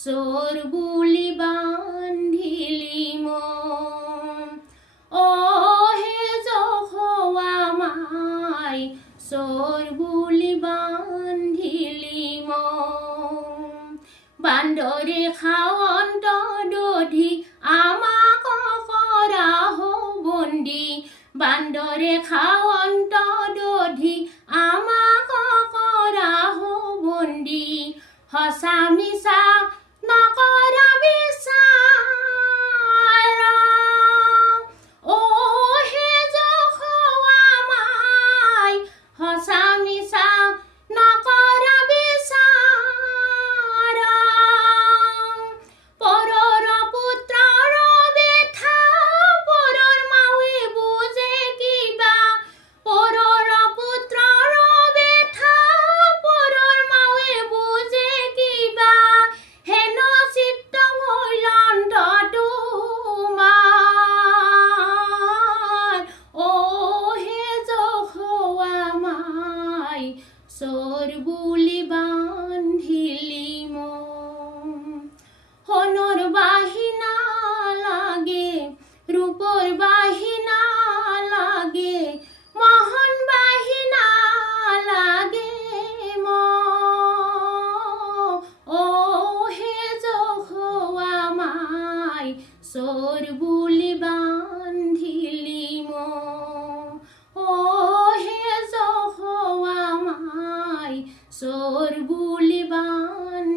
চোৰ বুলি বান্ধিলি মন ও হে যহোৱা মাই চোৰ বুলি বান্ধিলি মন বান্দৰে খাৱন্ত দধি আমাক কৰাহ বন্দী বান্দৰে খাৱন্ত দধি আমাক কৰাহ বন্দী সঁচা মিছা নকৰা বিচাৰ ও হে যহোৱা মাই সঁচা মিছা নকৰা বিচাৰ পৰৰ পুত্ৰৰ বেথা পৰৰ মাৱে বুজে কিবা পৰৰ পুত্ৰৰ বেথা পৰৰ মাৱে বুজে কিবা হেন চিত্ত হইল অন্ধ তোমাৰ ও হে যহোৱা মাই চোৰ বুলি বান্ধিলি মন সোণৰ বাহিনা লাগে ৰূপৰ বাহিনা লাগে মহন বাহিনা লাগে ও হে যহোৱা মাই চোৰ বুলি বান্ধিলি মন ও হে যহোৱা মাই চোৰ বুলি বান্ধিলি